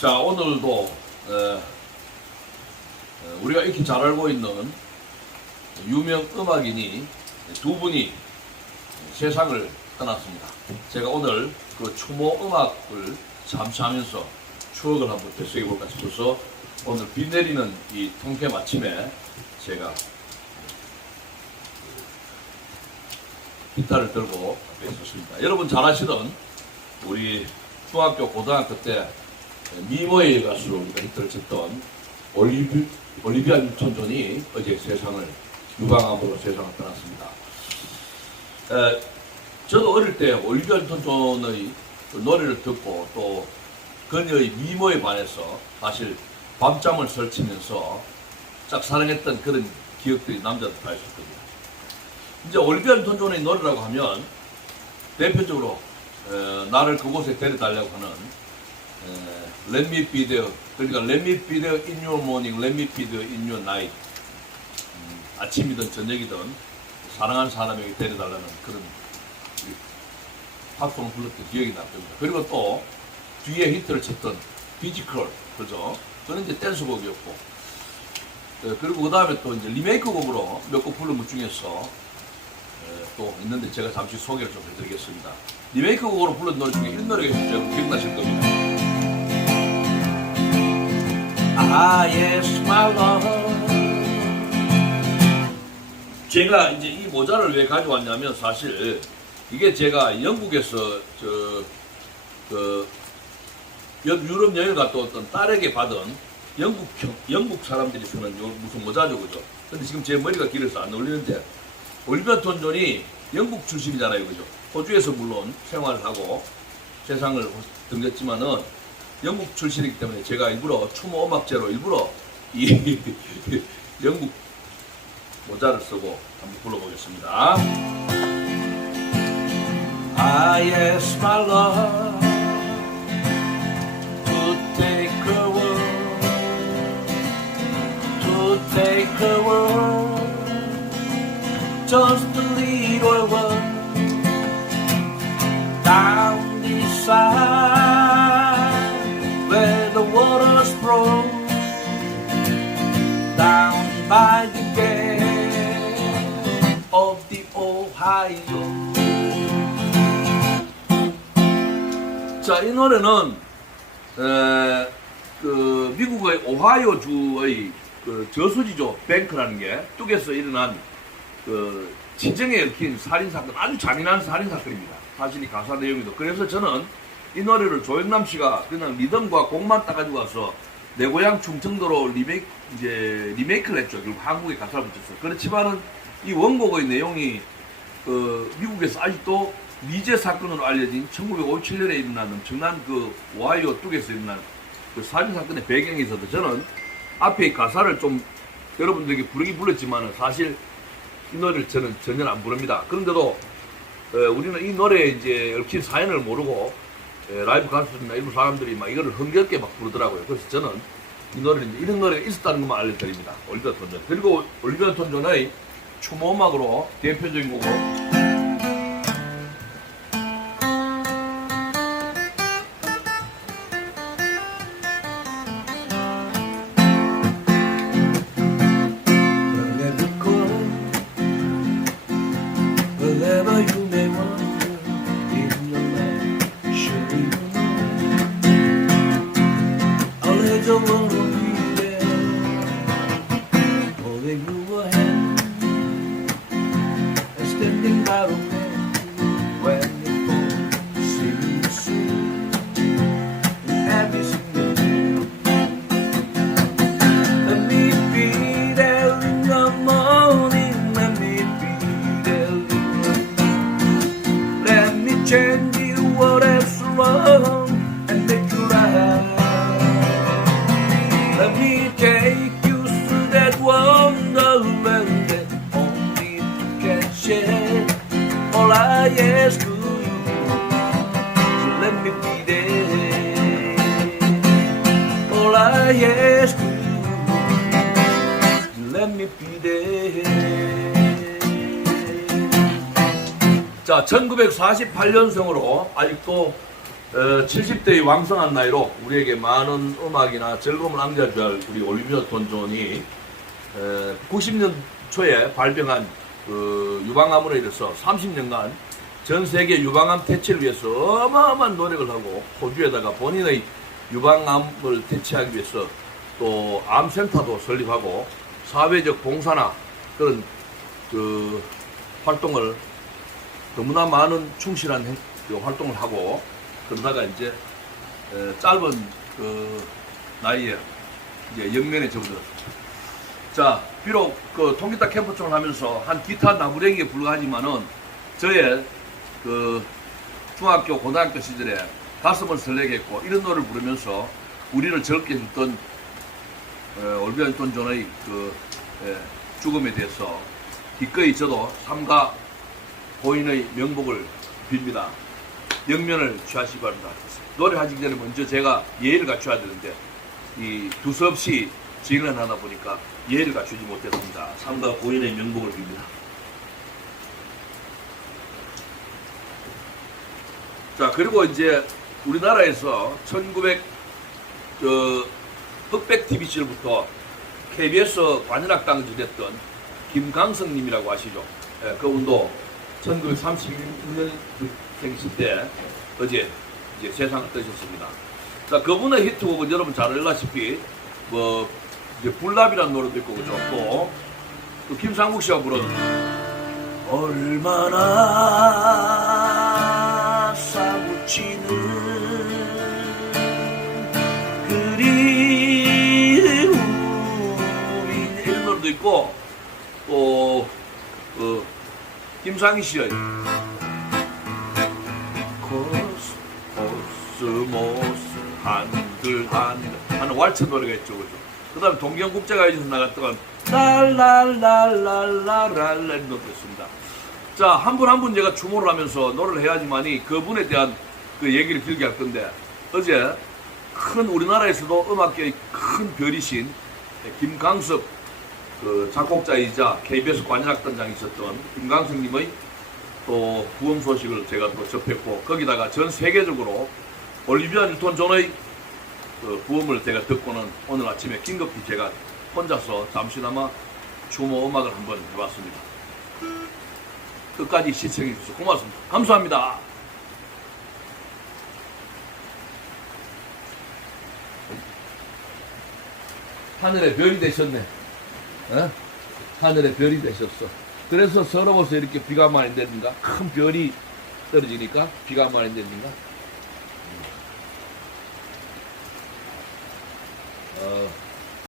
자 오늘도 어, 어, 우리가 익히 잘 알고 있는 유명 음악인이 두 분이 세상을 떠났습니다. 제가 오늘 그 추모 음악을 잠시 하면서 추억을 한번 되새겨 볼까 싶어서 오늘 비 내리는 이 통쾌 마침에 제가 기타를 들고 앞에 섰습니다. 여러분 잘 아시던 우리 중학교 고등학교 때 미모의 가수로 우리가 히트를 쳤던 올리비, 올리비아 뉴턴 존이 어제 세상을 유방암으로 세상을 떠났습니다. 에, 저도 어릴 때 올리비아 뉴턴 존의 그 노래를 듣고 또 그녀의 미모에 반해서 사실 밤잠을 설치면서 짝 사랑했던 그런 기억들이 남자들 다 있었거든요. 이제 올리비아 뉴턴 존의 노래라고 하면 대표적으로 에, 나를 그곳에 데려달라고 하는 에, Let me be there. 그러니까 Let me be there in your morning, Let me be there in your night. 음, 아침이든 저녁이든 사랑하는 사람에게 데려달라는 그런 이 팝송을 불렀던 기억이 납니다. 그리고 또 뒤에 히트를 쳤던 피지컬, 그죠? 그는 이제 댄스곡이었고. 에, 그리고 그 다음에 또 이제 리메이크 곡으로 몇 곡 부른 것 중에서 에, 또 있는데 제가 잠시 소개를 좀 해드리겠습니다. 리메이크 곡으로 불른 노래 중에 이 노래가. 기억나실 겁니다. Ah, yes, my love. 제가 이제 이 모자를 왜 가져왔냐면 사실 이게 제가 영국에서 저, 그, 여- 유럽 여행 갔다 왔던 딸에게 받은 영국, 형- 영국 사람들이 쓰는 요 무슨 모자죠, 그죠? 근데 지금 제 머리가 길어서 안 어울리는데 올리비아 톤 존이 영국 출신이잖아요, 그죠? 호주에서 물론 생활을 하고 세상을 등졌지만은 영국 출신이기 때문에 제가 일부러 추모 음악제로 일부러 이 영국 모자를 쓰고 한번 불러보겠습니다. Ah yes my love take a world to take a world just 자, 이 노래는 에, 그 미국의 오하이오 주의 그 저수지죠 뱅크라는 게 뚝에서 일어난 그 지정에 얽힌 살인 사건 아주 잔인한 살인 사건입니다. 사실 이 가사 내용이도 그래서 저는 이 노래를 조영남 씨가 그냥 리듬과 곡만 따가지고 와서 내 고향 충청도로 리메이크 이제 리메이크를 했죠. 결국 한국에 가사를 붙였어요. 그렇지만은 이 원곡의 내용이 그 미국에서 아직도 미제 사건으로 알려진 1957년에 일어난 엄청난 그 오하이오 뚝에서 일어난 그 살인 사건의 배경에 있어서 저는 앞에 가사를 좀 여러분들에게 부르기 불렀지만은 사실 이 노래를 저는 전혀 안 부릅니다. 그런데도 어, 우리는 이 노래에 이제 얽힌 사연을 모르고 에, 라이브 가수들이나 일부 사람들이 막 이거를 흥겹게 막 부르더라고요. 그래서 저는 이 노래는 이런 노래가 있었다는 것만 알려드립니다. 올리비아 톤존. 그리고 올리비아 톤존의 추모 음악으로 대표적인 곡으로 the world Of you, let me be there. 자, 1948년생으로 아직도 어, 70대의 왕성한 나이로 우리에게 많은 음악이나 즐거움을 안겨줄 우리 올리비아 톤존이 어, 90년 초에 발병한 그 유방암으로 인해서 30년간 전 세계 유방암 퇴치를 위해서 어마어마한 노력을 하고 호주에다가 본인의 유방암을 퇴치하기 위해서 또 암센터도 설립하고 사회적 봉사나 그런 그 활동을 너무나 많은 충실한 행- 그 활동을 하고 그러다가 이제 에, 짧은 그 나이에 이제 영면에 접어들었죠. 자, 비록 그 통기타 캠프촌을 하면서 한 기타 나무랭이에 불과하지만은 저의 그 중학교, 고등학교 시절에 가슴을 설레게 했고 이런 노래를 부르면서 우리를 즐겁게 해줬던 어, 올비안 톤존의 그 예, 죽음에 대해서 기꺼이 저도 삼가 고인의 명복을 빕니다. 영면을 취하시기 바랍니다. 노래하기 전에 먼저 제가 예의를 갖춰야 되는데 이 두서없이 진행을 하다 보니까 예의를 갖추지 못했습니다. 삼가 고인의 명복을 빕니다. 자 그리고 이제 우리나라에서 1900 저, 흑백 TV 시절부터 KBS 관현악당 지냈던 김강성 님이라고 아시죠? 예, 그분도 1936년 생이실 때 어제 이제 세상을 떠셨습니다. 자, 그분의 히트곡은 여러분 잘 알다시피 뭐 이제 불납이라는 노래도 있고 그죠? 또, 또 김상국 씨가 부른 얼마나 사무치는 김상희 씨의 코스모스 한들 한들 하는 왈츠 노래가 있죠 그죠? 그 다음에 동경국제가요제에서 나갔던 랄랄랄랄랄랄라 이런 노래도 있습니다. 자 한 분 한 분 제가 추모를 하면서 노래를 해야지만이 그분에 대한 그 얘기를 길게 할 건데 어제 큰 우리나라에서도 음악계의 큰 별이신 김강섭 그 작곡자이자 KBS 관현악단장이셨던 김강석님의 또 부흥 소식을 제가 또 접했고 거기다가 전 세계적으로 올리비아 뉴턴 존의 그 부음을 제가 듣고는 오늘 아침에 긴급히 제가 혼자서 잠시나마 추모 음악을 한번 해봤습니다. 끝까지 시청해 주셔서 고맙습니다. 감사합니다. 하늘의 별이 되셨네. 어? 하늘의 별이 되셨어. 그래서 서러워서 이렇게 비가 많이 내린가? 큰 별이 떨어지니까 비가 많이 내린가? 어,